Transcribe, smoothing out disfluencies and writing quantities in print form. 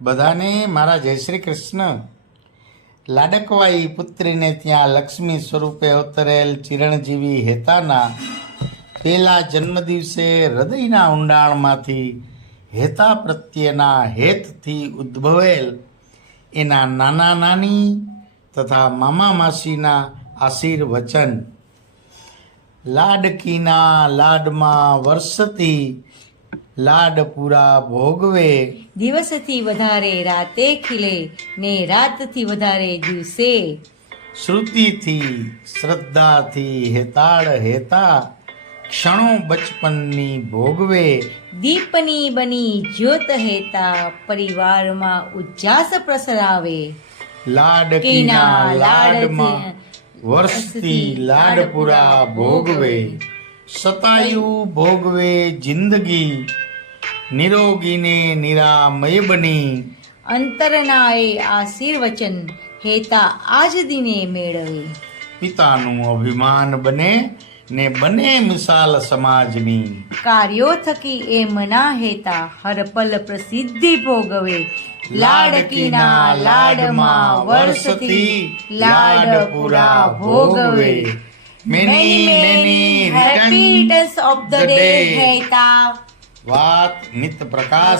બધાને મારા જય શ્રી કૃષ્ણ. લાડકવાઈ પુત્રીને ત્યાં લક્ષ્મી સ્વરૂપે અવતરેલ ચિરણજીવી હેતાના પેલા જન્મદિવસે હૃદયના ઊંડાણમાંથી હેતા પ્રત્યેના હેતથી ઉદ્ભવેલ એના નાના નાની તથા મામા માસીના આશીર્વચન. લાડકીના લાડમાં વર્ષથી લાડ પૂરા ભોગવે, દિવસથી વધારે રાતે ખીલે ને રાતથી વધારે દિવસે. શ્રુતિથી શ્રદ્ધાથી હેતાળ હેતા ક્ષણો બચપનની ભોગવે. દીપની બની જ્યોત હેતા પરિવારમાં ઉજાસ પ્રસરાવે. લાડકીના લાડમાં વર્ષથી લાડ પૂરા ભોગવે. સતાયુ ભોગવે જિંદગી નિરોગીને નિરામય બની. અંતરનાએ આશીર્વચન હેતા આજ દિને મેળવે. પિતાનું અભિમાન બને ને બને મિસાલ સમાજની. કાર્યો થકી એમના હેતા હરપલ પ્રસિદ્ધિ ભોગવે. લાડકીના લાડમાં વર્ષથી લાડ પૂરા ભોગવે. Many many happy returns of the day Heta. વાત નિત પ્રકાશ